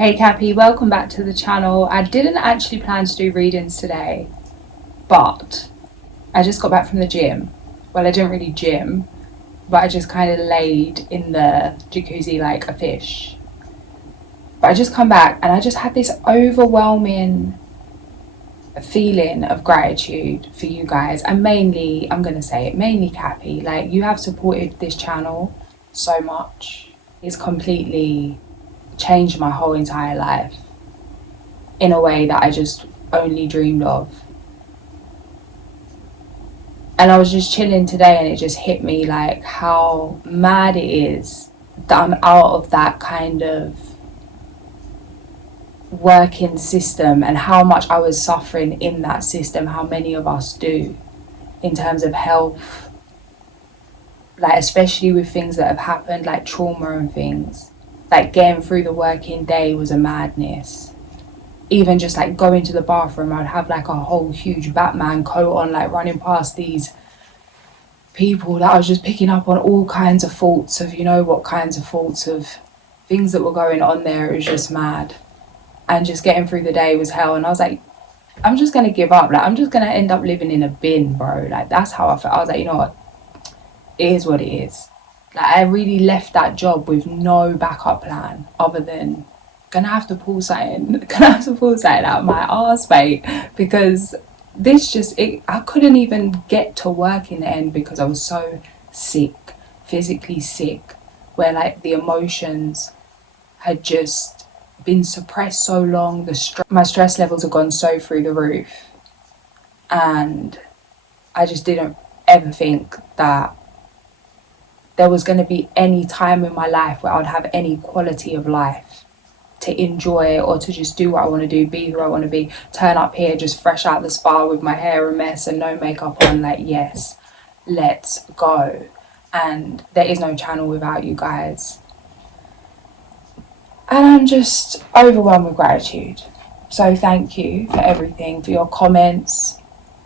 Hey Cappy, welcome back to the channel. I didn't actually plan to do readings today, but I just got back from the gym. Well, I didn't really gym, but I just kind of laid in the jacuzzi like a fish. But I just come back and I just had this overwhelming feeling of gratitude for you guys, and mainly, I'm gonna say it, mainly Cappy. Like, you have supported this channel so much. It's completely changed my whole entire life in a way that I just only dreamed of. And I was just chilling today and it just hit me like how mad it is that I'm out of that kind of working system, and how much I was suffering in that system, how many of us do in terms of health, like especially with things that have happened, like trauma and things. Like, getting through the working day was a madness. Even just like going to the bathroom, I'd have like a whole huge Batman coat on, like running past these people that I was just picking up on all kinds of faults of, what kinds of faults of things that were going on there. It was just mad. And just getting through the day was hell. And I was like, I'm just going to give up. Like, I'm just going to end up living in a bin, bro. Like, that's how I felt. I was like, you know what? It is what it is. Like, I really left that job with no backup plan other than gonna have to pull something out of my arse, mate, because I couldn't even get to work in the end because I was so sick, physically sick, where like the emotions had just been suppressed so long. My stress levels had gone so through the roof, and I just didn't ever think that there was going to be any time in my life where I would have any quality of life to enjoy, or to just do what I want to do, be who I want to be, turn up here just fresh out the spa with my hair a mess and no makeup on, like, yes, let's go. And there is no channel without you guys. And I'm just overwhelmed with gratitude. So thank you for everything, for your comments,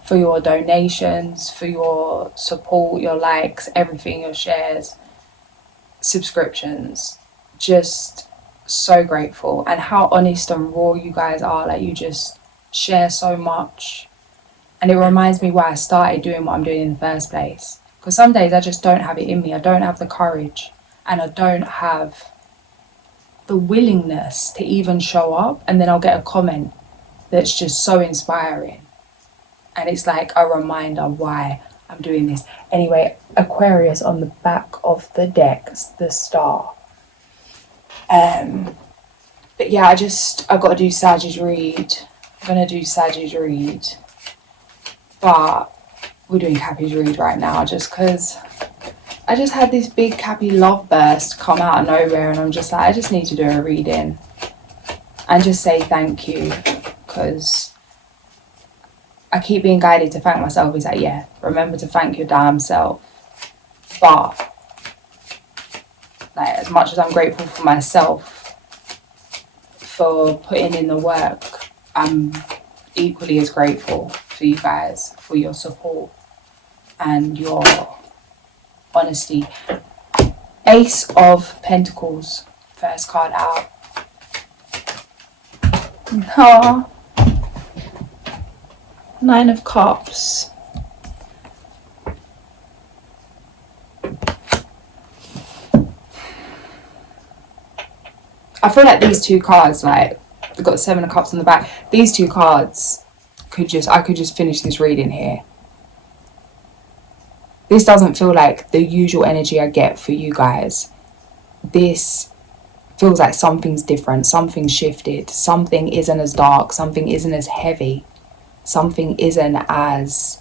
for your donations, for your support, your likes, everything, your shares, subscriptions. Just so grateful. And how honest and raw you guys are. Like, you just share so much. And it reminds me why I started doing what I'm doing in the first place. Because some days I just don't have it in me. I don't have the courage. And I don't have the willingness to even show up. And then I'll get a comment that's just so inspiring. And it's like a reminder why I'm doing this. Anyway, Aquarius on the back of the deck, the star. But yeah, I got to do Sag's read. I'm going to do Sag's read. But we're doing Cappy's read right now just because I just had this big Cappy love burst come out of nowhere. And I'm just like, I just need to do a reading and just say thank you, because I keep being guided to thank myself. Is like, yeah, remember to thank your damn self. But like, as much as I'm grateful for myself for putting in the work, I'm equally as grateful for you guys, for your support and your honesty. Ace of Pentacles, first card out. Oh. Nine of Cups. I feel like these two cards, like, they've got Seven of Cups on the back. These two cards I could just finish this reading here. This doesn't feel like the usual energy I get for you guys. This feels like something's different, something's shifted, something isn't as dark, something isn't as heavy. Something isn't as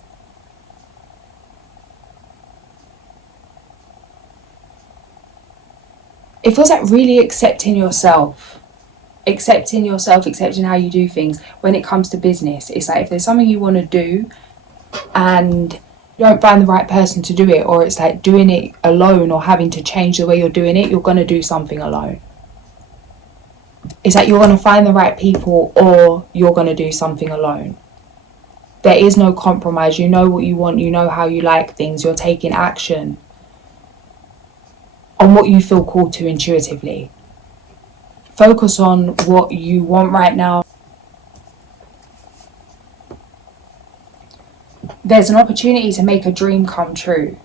it feels like really accepting yourself, accepting how you do things when it comes to business. It's like, if there's something you want to do and you don't find the right person to do it, or it's like doing it alone or having to change the way you're doing it, you're going to do something alone. It's like you're going to find the right people or you're going to do something alone. There is no compromise. You know what you want. You know how you like things. You're taking action on what you feel called to intuitively. Focus on what you want right now. There's an opportunity to make a dream come true.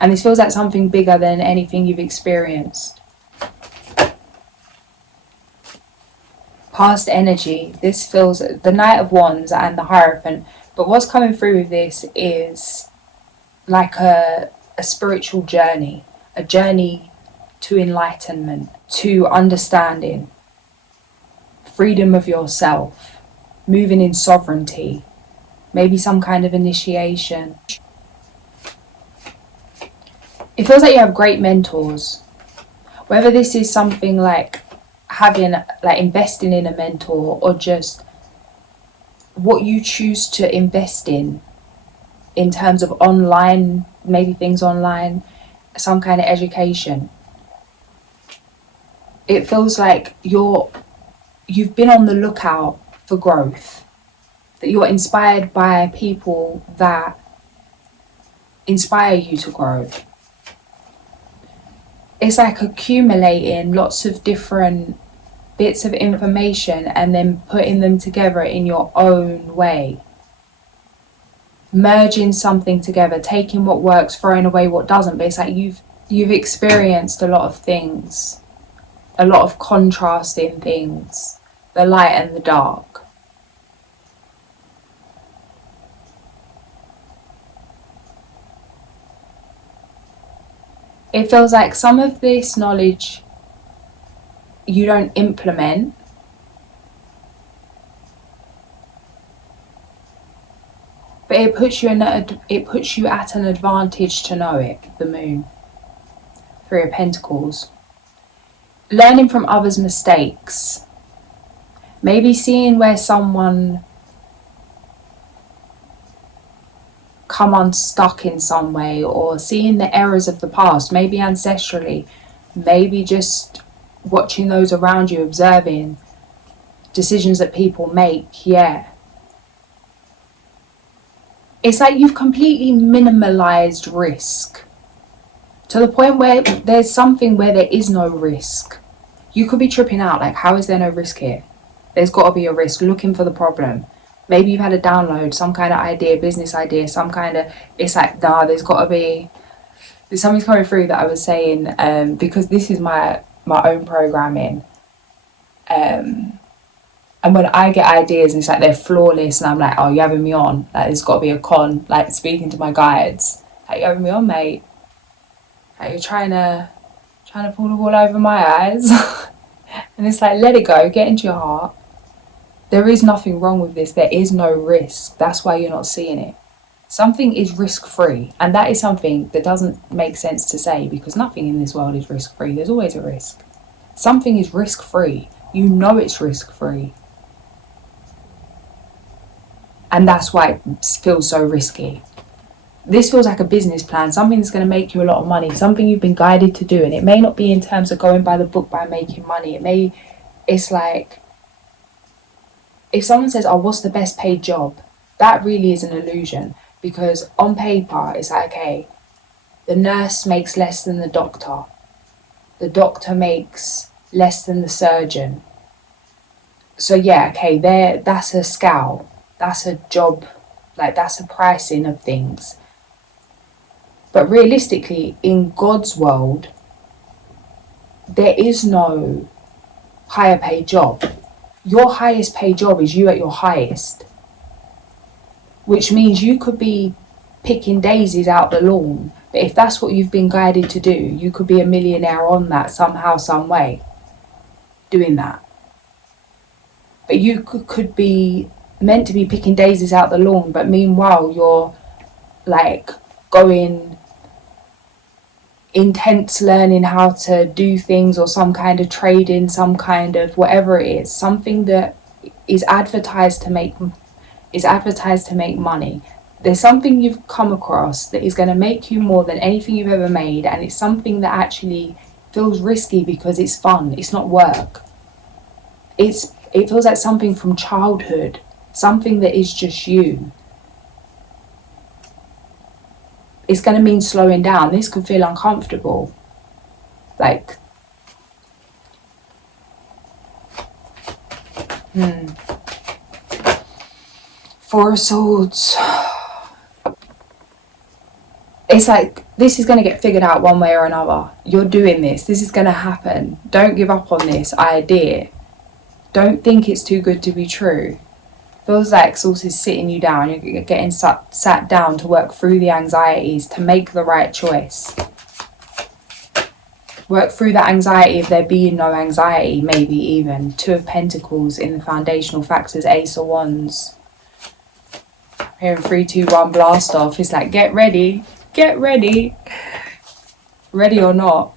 And this feels like something bigger than anything you've experienced. Past energy. This feels the Knight of Wands and the Hierophant. But what's coming through with this is like a spiritual journey. A journey to enlightenment, to understanding, freedom of yourself, moving in sovereignty, maybe some kind of initiation. It feels like you have great mentors. Whether this is something like investing in a mentor, or just what you choose to invest in terms of online, maybe things online, some kind of education. It feels like you've been on the lookout for growth, that you're inspired by people that inspire you to grow. It's like accumulating lots of different bits of information and then putting them together in your own way. Merging something together, taking what works, throwing away what doesn't. But it's like you've experienced a lot of things, a lot of contrasting things, the light and the dark. It feels like some of this knowledge you don't implement, but it puts you at an advantage to know it. The Moon, Three of Pentacles. Learning from others' mistakes. Maybe seeing where someone come unstuck in some way, or seeing the errors of the past, maybe ancestrally, maybe just watching those around you, observing decisions that people make. Yeah, it's like you've completely minimalized risk to the point where there's something where there is no risk. You could be tripping out, like, how is there no risk here? There's got to be a risk. Looking for the problem. Maybe you've had a download, some kind of idea, business idea, some kind of, it's like, nah, there's something's coming through that I was saying, because this is my own programming. And when I get ideas and it's like they're flawless and I'm like, oh, you're having me on. Like, there's got to be a con. Like, speaking to my guides. Like, you're having me on, mate. Like, you're trying to pull the wool over my eyes. And it's like, let it go. Get into your heart. There is nothing wrong with this. There is no risk. That's why you're not seeing it. Something is risk-free. And that is something that doesn't make sense to say, because nothing in this world is risk-free. There's always a risk. Something is risk-free. You know it's risk-free. And that's why it feels so risky. This feels like a business plan, something that's going to make you a lot of money, something you've been guided to do. And it may not be in terms of going by the book by making money. It's like, if someone says, oh, what's the best paid job? That really is an illusion, because on paper, it's like, okay, the nurse makes less than the doctor. The doctor makes less than the surgeon. So yeah, okay, that's a scale. That's a job, like, that's a pricing of things. But realistically, in God's world, there is no higher paid job. Your highest paid job is you at your highest. Which means you could be picking daisies out the lawn. But if that's what you've been guided to do, you could be a millionaire on that somehow, some way. Doing that. But you could be meant to be picking daisies out the lawn, but meanwhile you're like going intense learning how to do things, or some kind of trading, some kind of whatever it is, something that is advertised to make money. There's something you've come across that is going to make you more than anything you've ever made, and it's something that actually feels risky because it's fun. It's not work. It feels like something from childhood, something that is just you. It's going to mean slowing down. This could feel uncomfortable. Like, Four of Swords. It's like, this is going to get figured out one way or another. You're doing this. This is going to happen. Don't give up on this idea. Don't think it's too good to be true. Feels like Source is sitting you down. You're getting sat down to work through the anxieties, to make the right choice. Work through that anxiety of there being no anxiety, maybe even. Two of Pentacles in the foundational factors, Ace of Wands. Here in 3, 2, 1, blast off. It's like, get ready. Get ready. Ready or not.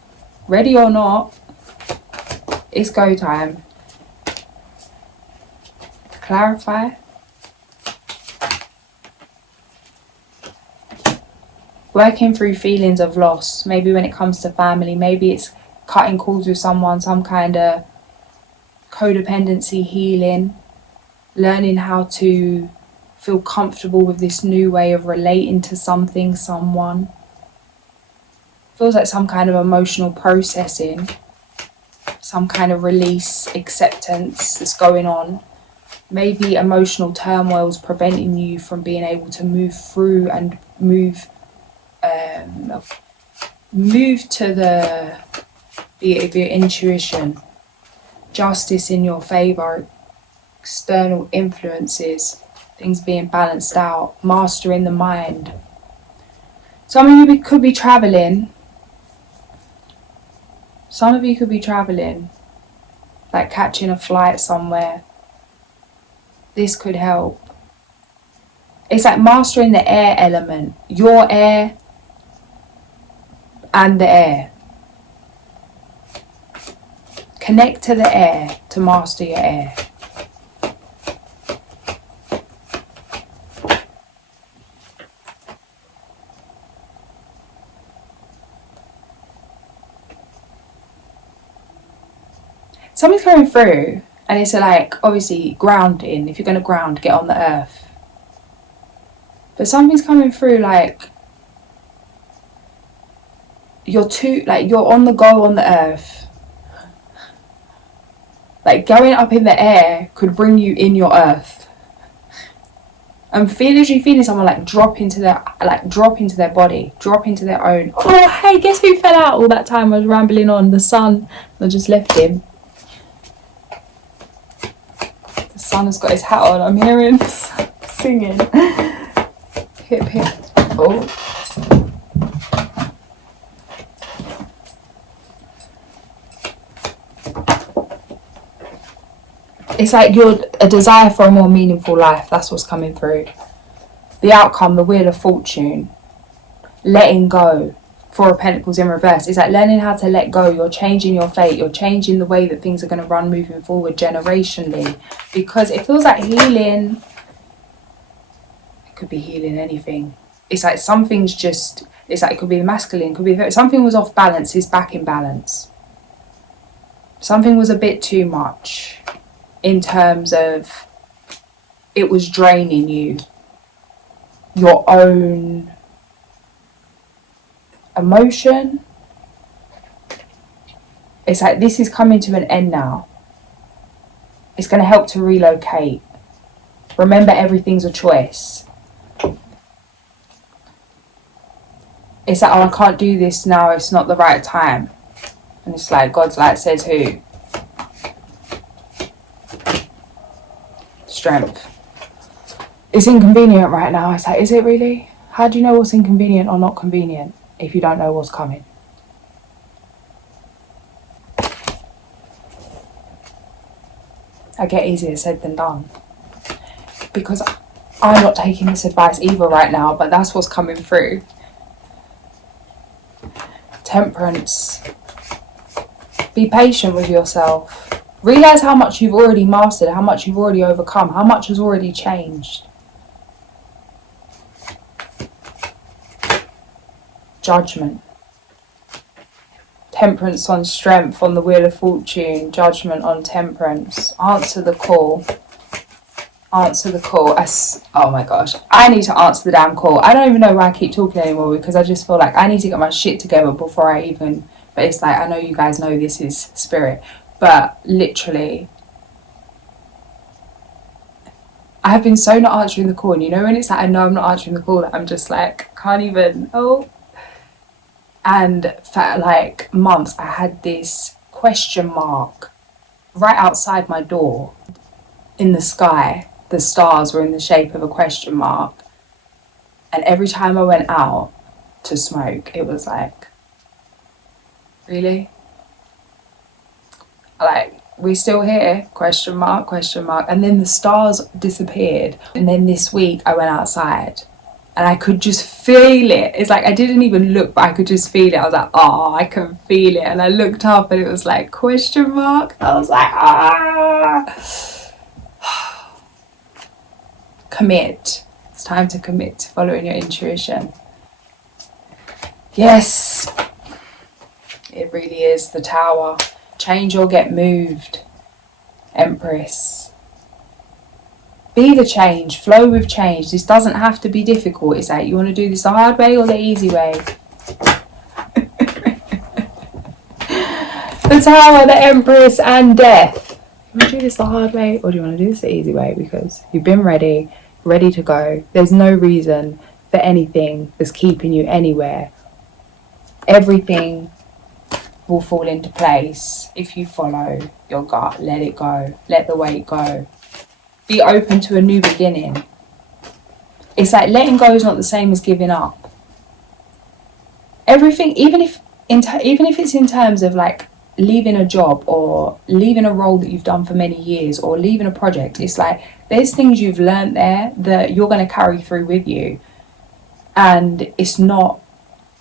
Ready or not. It's go time. Clarify. Working through feelings of loss. Maybe when it comes to family. Maybe it's cutting calls with someone. Some kind of codependency healing. Learning how to feel comfortable with this new way of relating to something, someone. Feels like some kind of emotional processing. Some kind of release, acceptance that's going on. Maybe emotional turmoil is preventing you from being able to move through and move to the beat of your intuition. Justice in your favour. External influences. Things being balanced out. Mastering the mind. Some of you could be travelling. Some of you could be travelling. Like catching a flight somewhere. This could help. It's like mastering the air element. Your air and the air. Connect to the air to master your air. Something's coming through, and it's like, obviously, grounding. If you're going to ground, get on the earth. But something's coming through, like, you're on the go on the earth. Like, going up in the air could bring you in your earth. I'm feeling someone, like, drop into their body, drop into their own. Oh, hey, guess who fell out all that time I was rambling on? The sun. I just left him. Son has got his hat on. I'm hearing singing. Hip hip. Oh. It's like a desire for a more meaningful life. That's what's coming through. The outcome, the Wheel of Fortune. Letting go. Four of Pentacles in reverse. It's like learning how to let go. You're changing your fate. You're changing the way that things are going to run moving forward generationally. Because it feels like healing. It could be healing anything. It's like something's just. It's like it could be the masculine. Could be something was off balance. Is back in balance. Something was a bit too much. In terms of. It was draining you. Your own emotion. It's like this is coming to an end now. It's going to help to relocate. Remember, everything's a choice. It's like, oh, I can't do this now. It's not the right time. And it's like, God's like, says who? Strength. It's inconvenient right now. It's like, is it really? How do you know what's inconvenient or not convenient if you don't know what's coming? I get easier said than done. Because I'm not taking this advice either right now, but that's what's coming through. Temperance. Be patient with yourself. Realise how much you've already mastered, how much you've already overcome, how much has already changed. Judgment. Temperance on strength on the Wheel of Fortune. Judgment on temperance. Answer the call. Answer the call. Oh my gosh. I need to answer the damn call. I don't even know why I keep talking anymore, because I just feel like I need to get my shit together before I even... But it's like, I know you guys know this is spirit. But literally, I have been so not answering the call. And you know when it's like, I know I'm not answering the call, that I'm just like, can't even, oh. And for like months, I had this question mark right outside my door in the sky. The stars were in the shape of a question mark. And every time I went out to smoke, it was like, really? Like, we still here? Question mark, question mark. And then the stars disappeared. And then this week I went outside and I could just feel it. It's like I didn't even look, but I could just feel it. I was like, oh, I can feel it. And I looked up and it was like, question mark. I was like, ah. Commit. It's time to commit to following your intuition. Yes. It really is the Tower. Change or get moved. Empress. Be the change. Flow with change. This doesn't have to be difficult. It's like, you want to do this the hard way or the easy way? The Tower, the Empress, and Death. You want to do this the hard way or do you want to do this the easy way? Because you've been ready to go. There's no reason for anything that's keeping you anywhere. Everything will fall into place if you follow your gut. Let it go. Let the weight go. Be open to a new beginning. It's like letting go is not the same as giving up. Everything, even if it's in terms of like leaving a job or leaving a role that you've done for many years or leaving a project, it's like there's things you've learned there that you're going to carry through with you, and it's not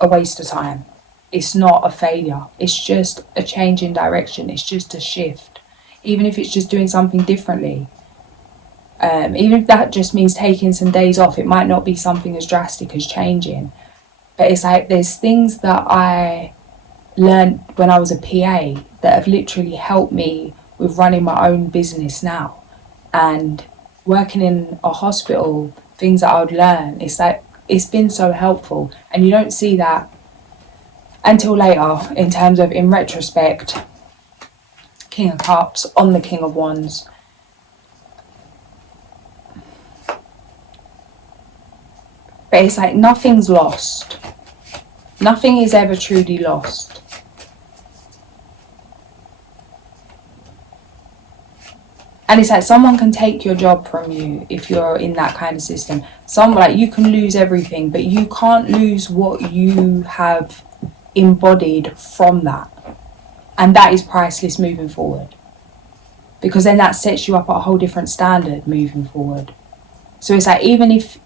a waste of time. It's not a failure. It's just a change in direction. It's just a shift. Even if it's just doing something differently. Even if that just means taking some days off, it might not be something as drastic as changing. But it's like there's things that I learned when I was a PA that have literally helped me with running my own business now. And working in a hospital, things that I would learn, it's like it's been so helpful. And you don't see that until later, in terms of, in retrospect, King of Cups on the King of Wands. But it's like nothing's lost. Nothing is ever truly lost. And it's like someone can take your job from you if you're in that kind of system. Like you can lose everything, but you can't lose what you have embodied from that. And that is priceless moving forward. Because then that sets you up at a whole different standard moving forward. So it's like even if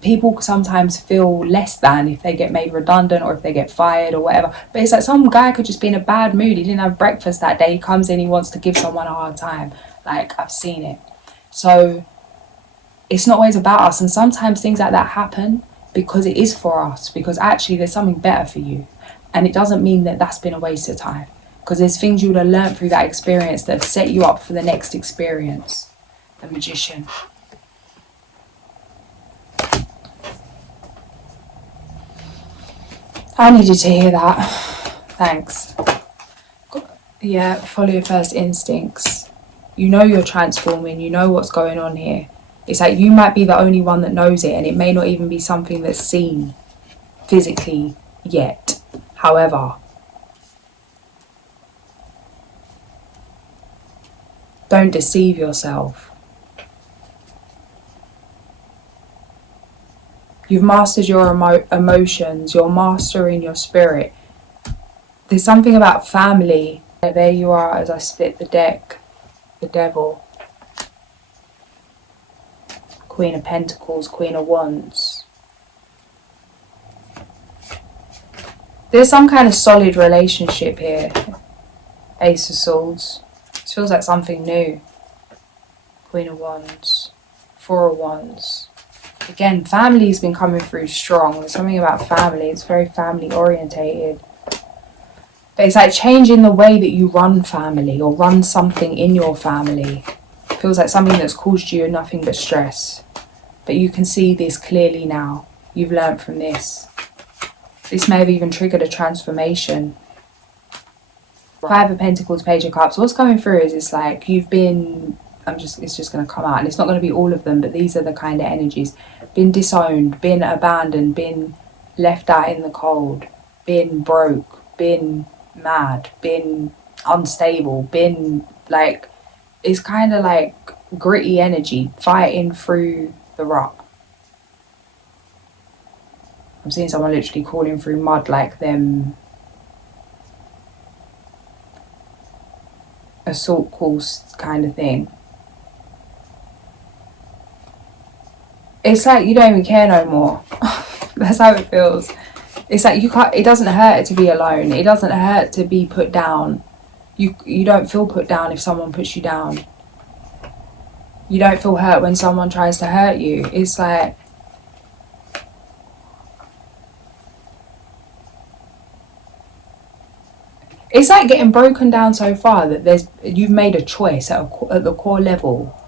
people sometimes feel less than if they get made redundant or if they get fired or whatever. But it's like some guy could just be in a bad mood. He didn't have breakfast that day. He comes in, he wants to give someone a hard time. Like, I've seen it. So it's not always about us. And sometimes things like that happen because it is for us. Because actually there's something better for you. And it doesn't mean that that's been a waste of time. Because there's things you would have learned through that experience that have set you up for the next experience. The Magician. I needed to hear that. Thanks. Yeah, follow your first instincts. You know you're transforming. You know what's going on here. It's like you might be the only one that knows it, and it may not even be something that's seen physically yet. However, don't deceive yourself. You've mastered your emotions. You're mastering your spirit. There's something about family. There you are as I split the deck. The Devil. Queen of Pentacles, Queen of Wands. There's some kind of solid relationship here. Ace of Swords. This feels like something new. Queen of Wands. Four of Wands. Again, family's been coming through strong. There's something about family. It's very family orientated. But it's like changing the way that you run family or run something in your family. It feels like something that's caused you nothing but stress. But you can see this clearly now. You've learned from this. This may have even triggered a transformation. Five of Pentacles, Page of Cups. What's going through is it's like you've been it's just going to come out, and it's not going to be all of them, but these are the kind of energies. Been disowned, been abandoned, been left out in the cold, been broke, been mad, been unstable, been like, it's kind of like gritty energy, fighting through the rock. I'm seeing someone literally crawling through mud, like them assault course kind of thing. It's like you don't even care no more. That's how it feels. It's like you can't, it doesn't hurt to be alone. It doesn't hurt to be put down. You don't feel put down if someone puts you down. You don't feel hurt when someone tries to hurt you. It's like, it's like getting broken down so far that you've made a choice at the core level,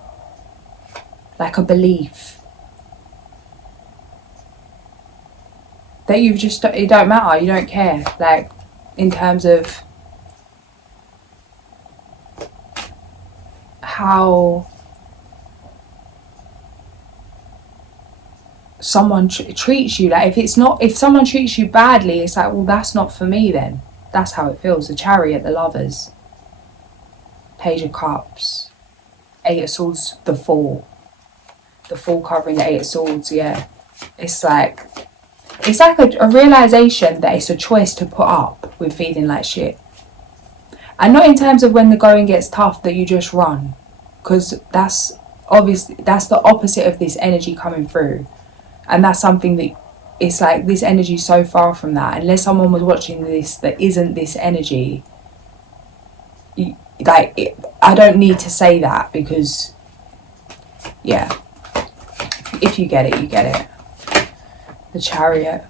like a belief that you've just, it don't matter, you don't care, like in terms of how someone treats you. Like if someone treats you badly, it's like, well, that's not for me then. That's how it feels. The Chariot, the Lovers, Page of Cups, Eight of Swords, the Fool covering the Eight of Swords. Yeah, it's like a realization that it's a choice to put up with feeling like shit, and not in terms of when the going gets tough that you just run, because that's the opposite of this energy coming through, and that's something that, it's like this energy is so far from that. Unless someone was watching this that isn't this energy, I don't need to say that, because yeah, if you get it, you get it. The Chariot.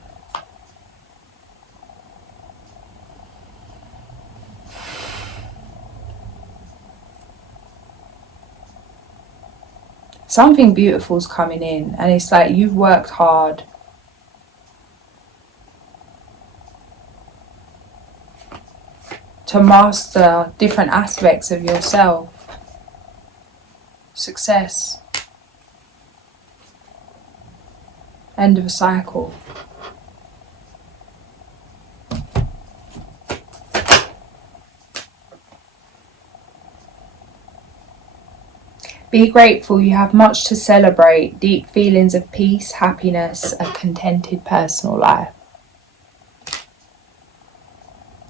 Something beautiful's coming in, and it's like you've worked hard to master different aspects of yourself. Success. End of a cycle. Be grateful, you have much to celebrate, deep feelings of peace, happiness, a contented personal life.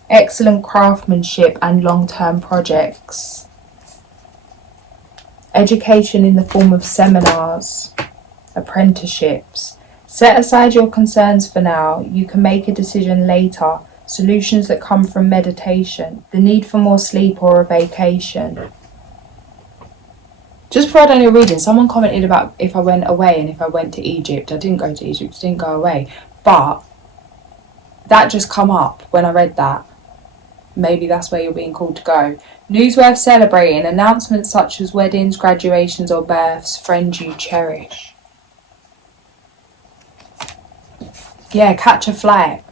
Excellent craftsmanship and long-term projects. Education in the form of seminars, apprenticeships. Set aside your concerns for now. You can make a decision later. Solutions that come from meditation. The need for more sleep or a vacation. Just before I done your reading, someone commented about if I went away and if I went to Egypt. I didn't go to Egypt, didn't go away. But that just come up when I read that. Maybe that's where you're being called to go. News worth celebrating. Announcements such as weddings, graduations or births. Friends you cherish. Yeah, catch a flight.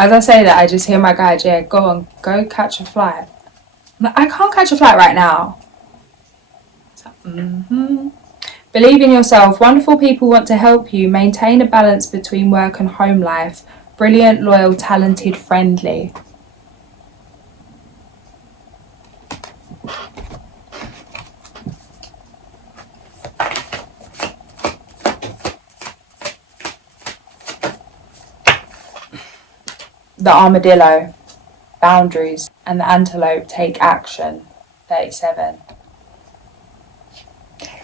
As I say that, I just hear my guide, yeah, go catch a flight. I can't catch a flight right now. Believe in yourself. Wonderful people want to help you. Maintain a balance between work and home life. Brilliant, loyal, talented, friendly. The Armadillo, boundaries, and the Antelope, take action, 37.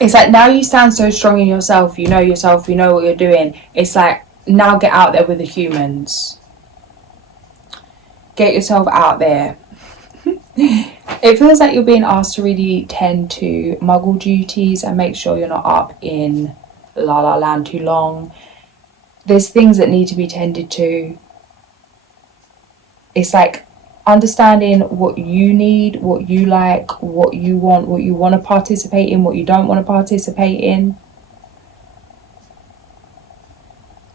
It's like, now you stand so strong in yourself, you know what you're doing. It's like, now get out there with the humans. Get yourself out there. It feels like you're being asked to really tend to muggle duties and make sure you're not up in La La Land too long. There's things that need to be tended to. It's like understanding what you need, what you like, what you want to participate in, what you don't want to participate in.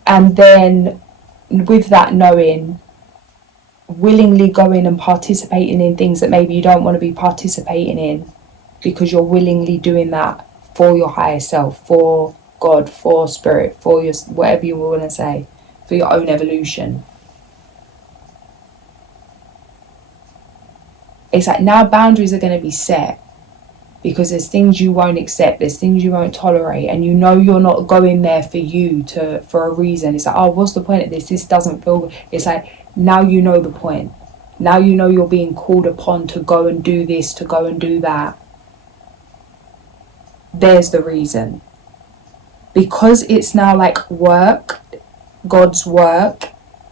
And then with that knowing, willingly going and participating in things that maybe you don't want to be participating in, because you're willingly doing that for your higher self, for God, for spirit, for your whatever you want to say, for your own evolution. It's like now boundaries are going to be set, because there's things you won't accept, there's things you won't tolerate, and you know you're not going there for a reason. It's like, oh, what's the point of this? This doesn't feel good. It's like, now you know the point. Now you know you're being called upon to go and do this, to go and do that. There's the reason. Because it's now like work, God's work,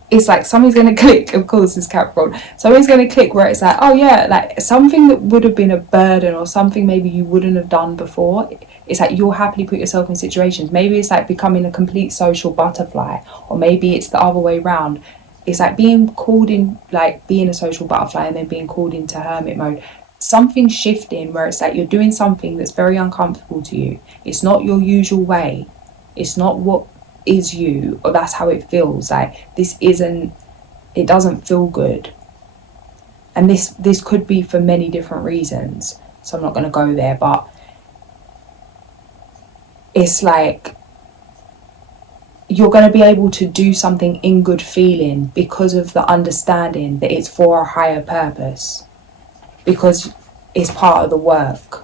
it's like something's going to click. Of course, it's Capricorn. Something's going to click where it's like, oh yeah, like something that would have been a burden or something maybe you wouldn't have done before. It's like you'll happily put yourself in situations. Maybe it's like becoming a complete social butterfly, or maybe it's the other way around. It's like being called in, like being a social butterfly and then being called into hermit mode. Something shifting where it's like you're doing something that's very uncomfortable to you. It's not your usual way. It's not what is you, or that's how it feels. Like it doesn't feel good. And this could be for many different reasons. So I'm not going to go there, but it's like you're going to be able to do something in good feeling because of the understanding that it's for a higher purpose, because it's part of the work.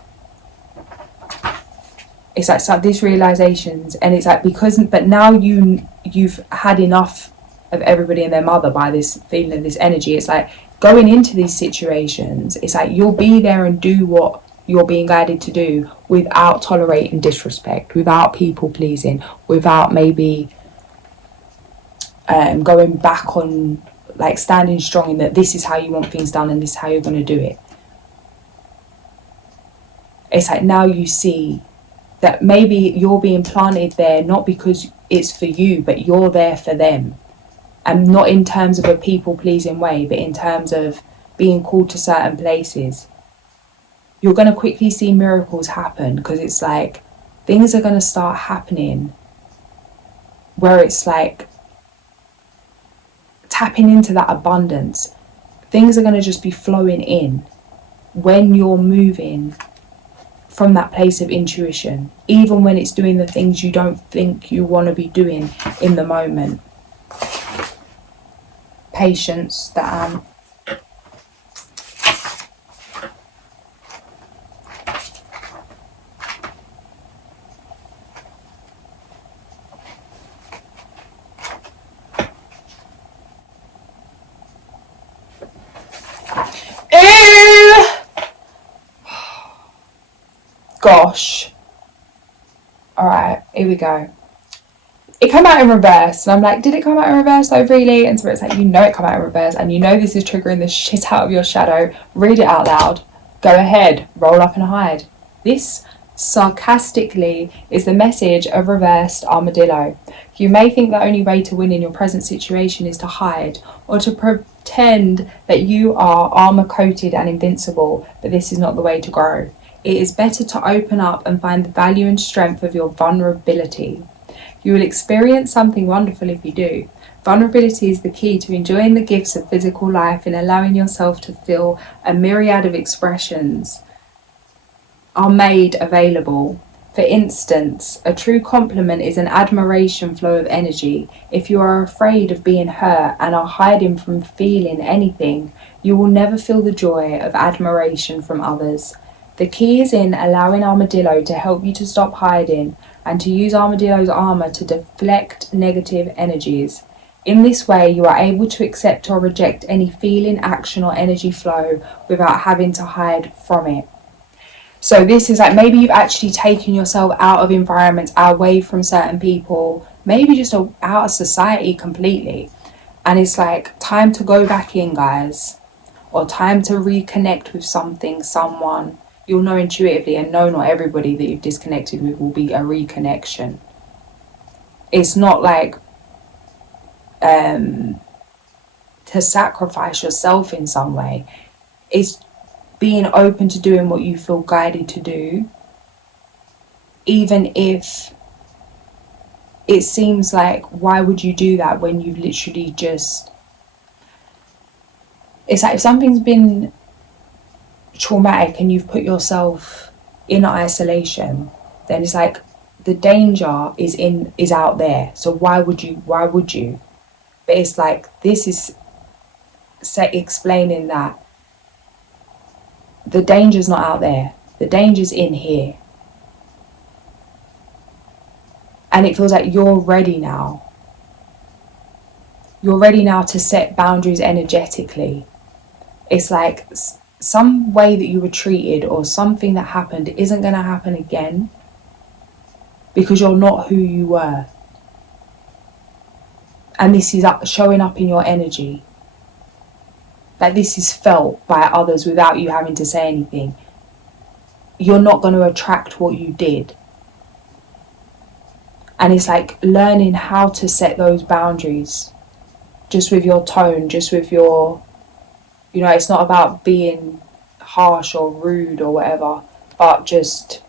It's like these realizations, and it's like but now you've had enough of everybody and their mother by this feeling of this energy. It's like going into these situations, it's like you'll be there and do what you're being guided to do without tolerating disrespect, without people pleasing, without maybe going back on, like standing strong in that this is how you want things done and this is how you're going to do it. It's like now you see that maybe you're being planted there not because it's for you, but you're there for them. And not in terms of a people-pleasing way, but in terms of being called to certain places. You're going to quickly see miracles happen, because it's like things are going to start happening where it's like tapping into that abundance. Things are going to just be flowing in when you're moving from that place of intuition, even when it's doing the things you don't think you want to be doing in the moment. Patience, that gosh. Alright, here we go. It came out in reverse, and I'm like, did it come out in reverse though, really? And so it's like, you know it come out in reverse, and you know this is triggering the shit out of your shadow. Read it out loud. Go ahead, roll up and hide. This, sarcastically, is the message of reversed armadillo. You may think the only way to win in your present situation is to hide, or to pretend that you are armor-coated and invincible, but this is not the way to grow. It is better to open up and find the value and strength of your vulnerability. You will experience something wonderful if you do. Vulnerability is the key to enjoying the gifts of physical life and allowing yourself to feel a myriad of expressions are made available. For instance, a true compliment is an admiration flow of energy. If you are afraid of being hurt and are hiding from feeling anything, you will never feel the joy of admiration from others. The key is in allowing Armadillo to help you to stop hiding and to use Armadillo's armor to deflect negative energies. In this way, you are able to accept or reject any feeling, action, or energy flow without having to hide from it. So this is like, maybe you've actually taken yourself out of environments, away from certain people, maybe just out of society completely. And it's like time to go back in, guys, or time to reconnect with something, someone. You'll know intuitively, and no, not everybody that you've disconnected with will be a reconnection. It's not like to sacrifice yourself in some way. It's being open to doing what you feel guided to do, even if it seems like, why would you do that when you've literally just... It's like if something's been traumatic and you've put yourself in isolation, then it's like the danger is out there. So why would you? But it's like, this is explaining that the danger's not out there. The danger's in here. And it feels like you're ready now. You're ready now to set boundaries energetically. It's like some way that you were treated or something that happened isn't going to happen again, because you're not who you were. And this is showing up in your energy. Like, this is felt by others without you having to say anything. You're not going to attract what you did. And it's like learning how to set those boundaries, just with your tone, just with your, it's not about being harsh or rude or whatever, but just,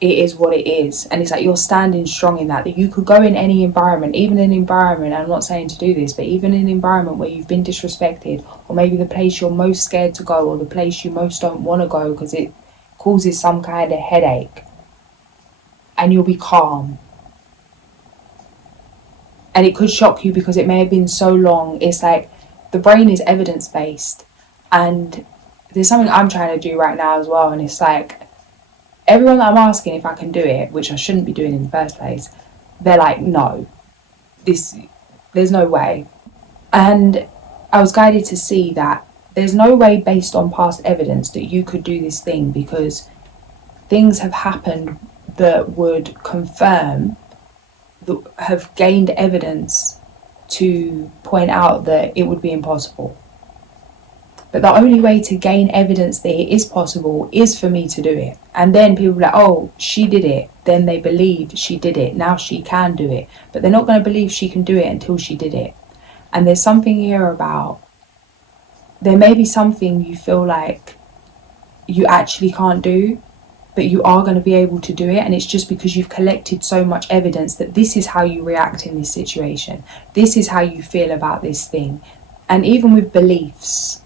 it is what it is. And it's like you're standing strong in that you could go in any environment, even an environment, I'm not saying to do this, but even an environment where you've been disrespected, or maybe the place you're most scared to go, or the place you most don't want to go because it causes some kind of headache, and you'll be calm. And it could shock you because it may have been so long. It's like the brain is evidence-based, and there's something I'm trying to do right now as well, and it's like, everyone that I'm asking if I can do it, which I shouldn't be doing in the first place, they're like, no, there's no way. And I was guided to see that there's no way, based on past evidence, that you could do this thing, because things have happened that would confirm, that have gained evidence to point out that it would be impossible. But the only way to gain evidence that it is possible is for me to do it. And then people are like, oh, she did it. Then they believe she did it. Now she can do it. But they're not going to believe she can do it until she did it. And there's something here about, there may be something you feel like you actually can't do, but you are going to be able to do it. And it's just because you've collected so much evidence that this is how you react in this situation. This is how you feel about this thing. And even with beliefs,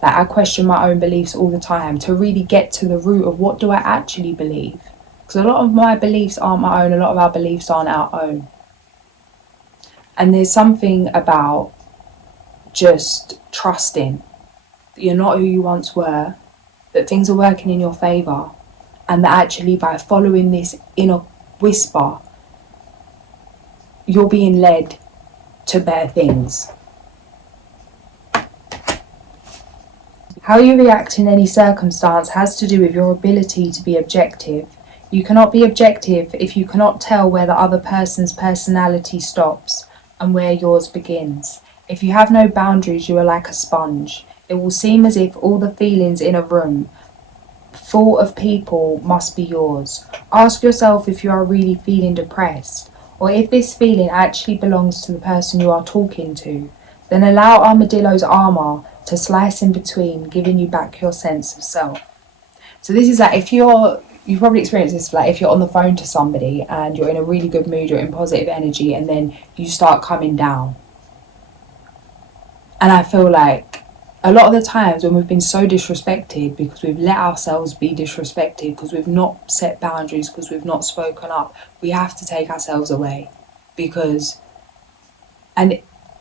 like, I question my own beliefs all the time to really get to the root of, what do I actually believe? Because a lot of my beliefs aren't my own. A lot of our beliefs aren't our own. And there's something about just trusting that you're not who you once were, that things are working in your favour, and that actually by following this inner whisper, you're being led to better things. How you react in any circumstance has to do with your ability to be objective. You cannot be objective if you cannot tell where the other person's personality stops and where yours begins. If you have no boundaries, you are like a sponge. It will seem as if all the feelings in a room full of people must be yours. Ask yourself if you are really feeling depressed, or if this feeling actually belongs to the person you are talking to. Then allow Armadillo's armour to slice in between, giving you back your sense of self. So this is like, if you've probably experienced this, like if you're on the phone to somebody and you're in a really good mood, you're in positive energy, and then you start coming down. And I feel like a lot of the times when we've been so disrespected, because we've let ourselves be disrespected, because we've not set boundaries, because we've not spoken up, we have to take ourselves away.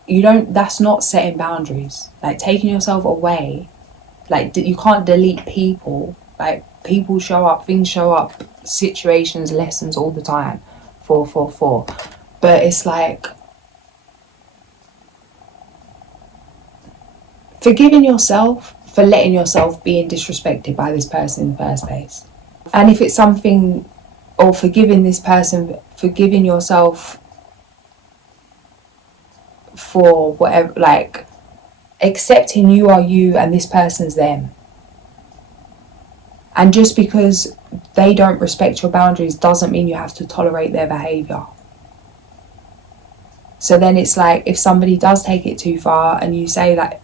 That's not setting boundaries. Like, taking yourself away, like, you can't delete people. Like, people show up, things show up, situations, lessons all the time. 444. But it's like, forgiving yourself for letting yourself being disrespected by this person in the first place. And if it's something, or forgiving this person, forgiving yourself for whatever, like accepting you are you and this person's them. And just because they don't respect your boundaries doesn't mean you have to tolerate their behaviour. So then it's like, if somebody does take it too far and you say that,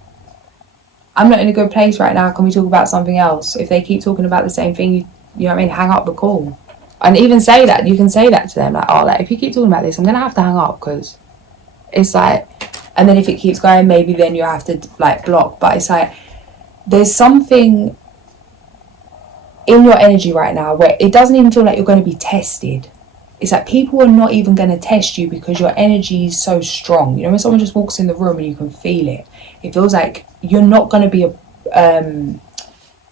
I'm not in a good place right now, can we talk about something else? If they keep talking about the same thing, you know what I mean, hang up the call. And even say that, you can say that to them, like, oh, like, if you keep talking about this, I'm going to have to hang up, because it's like, and then if it keeps going, maybe then you have to, like, block. But it's like, there's something in your energy right now where it doesn't even feel like you're going to be tested. It's like people are not even going to test you because your energy is so strong. You know, when someone just walks in the room and you can feel it, it feels like you're not going to be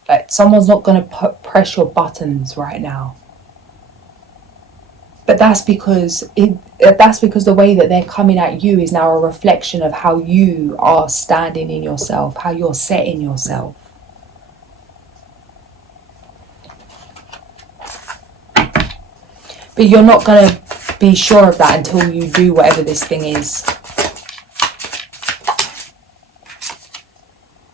like someone's not going to press your buttons right now. But that's because the way that they're coming at you is now a reflection of how you are standing in yourself, how you're setting yourself. But you're not going to be sure of that until you do whatever this thing is.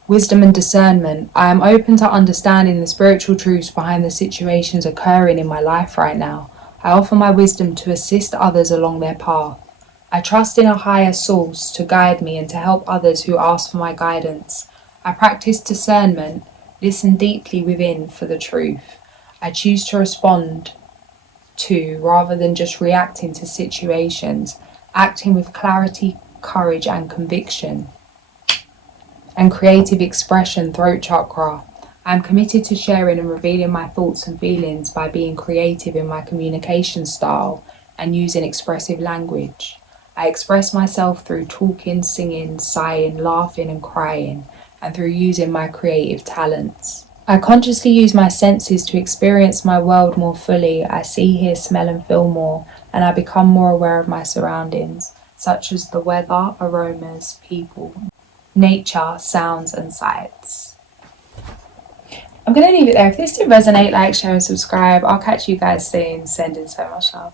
Wisdom and discernment. I am open to understanding the spiritual truths behind the situations occurring in my life right now. I offer my wisdom to assist others along their path. I trust in a higher source to guide me and to help others who ask for my guidance. I practice discernment, listen deeply within for the truth. I choose to respond to rather than just reacting to situations, acting with clarity, courage and conviction. And creative expression, throat chakra. I am committed to sharing and revealing my thoughts and feelings by being creative in my communication style and using expressive language. I express myself through talking, singing, sighing, laughing and crying, and through using my creative talents. I consciously use my senses to experience my world more fully. I see, hear, smell and feel more, and I become more aware of my surroundings, such as the weather, aromas, people, nature, sounds and sights. I'm going to leave it there. If this did resonate, like, share and subscribe. I'll catch you guys soon. Sending so much love.